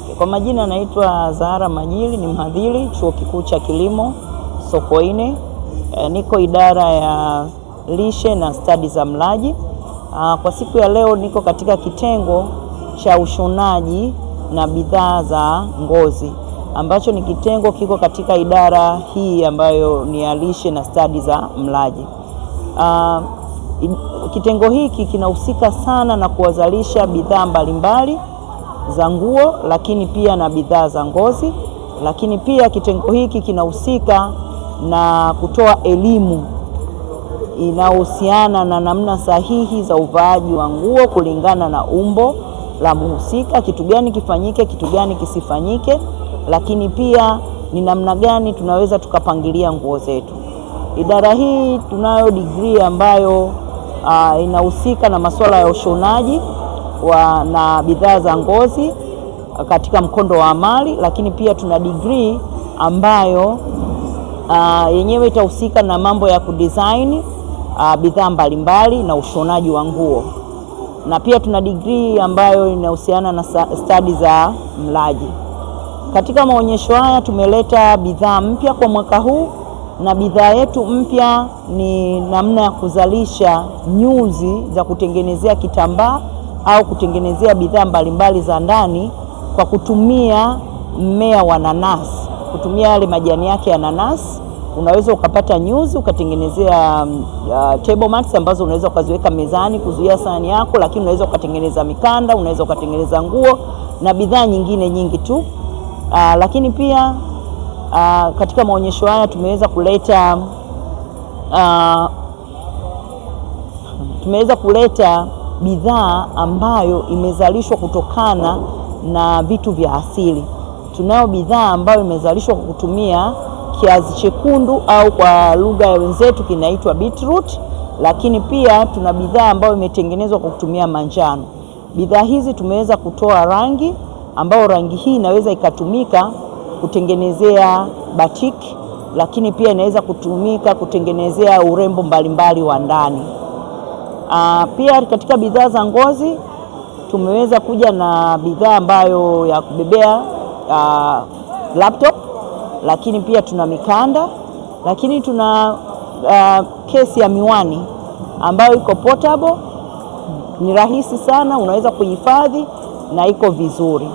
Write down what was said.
Okay. Kwa majina naitwa Zahara Majili, ni mhadhiri Chuo Kikuu cha Kilimo Sokoine. Niko idara ya lishe na stadi za mlaji. Kwa siku ya leo niko katika kitengo cha ushonaji na bidhaa za ngozi, ambacho ni kitengo kiko katika idara hii ambayo ni ya lishe na stadi za mlaji. Kitengo hiki kinahusika sana na kuwazalisha bidhaa mbalimbali za nguo, lakini pia na bidhaa za ngozi. Lakini pia kitengo hiki kinahusika na kutoa elimu inayohusiana na namna sahihi za uvaaji wa nguo kulingana na umbo la mhusika, kitu gani kifanyike, kitu gani kisifanyike, lakini pia ni namna gani tunaweza tukapangilia nguo zetu. Idara hii tunayo degree ambayo inahusika na masuala ya ushonaji na bidhaa za ngozi katika mkondo wa amali, lakini pia tuna degree ambayo yenyewe itahusika na mambo ya kudesign bidhaa mbalimbali na ushonaji wa nguo, na pia tuna degree ambayo inahusiana na stadi za mlaji. Katika maonyesho haya tumeleta bidhaa mpya kwa mwaka huu, na bidhaa yetu mpya ni namna ya kuzalisha nyuzi za kutengenezea kitambaa au kutengenezea bidhaa mbalimbali za ndani kwa kutumia mmea wa nanasi. Kutumia yale majani yake ya nanasi, unaweza ukapata nyuzi ukatengenezea table mats ambazo unaweza ukaziweka mezani kuzuia sahani yako, lakini unaweza ukatengeneza mikanda, unaweza ukatengeneza nguo na bidhaa nyingine nyingi tu. Lakini pia katika maonyesho haya tumeweza kuleta bidhaa ambayo imezalishwa kutokana na vitu vya asili. Tunayo bidhaa ambayo imezalishwa kwa kutumia kiazi chekundu au kwa lugha ya wenzetu kinaitwa beetroot, lakini pia tuna bidhaa ambayo imetengenezwa kwa kutumia manjano. Bidhaa hizi tumeweza kutoa rangi ambayo rangi hii inaweza ikatumika kutengenezea batik, lakini pia inaweza kutumika kutengenezea urembo mbalimbali wa ndani. Pia katika bidhaa za ngozi tumeweza kuja na bidhaa ambayo ya kubebea laptop, lakini pia tuna mikanda, lakini tuna kesi ya miwani ambayo iko portable, ni rahisi sana, unaweza kuhifadhi na iko vizuri.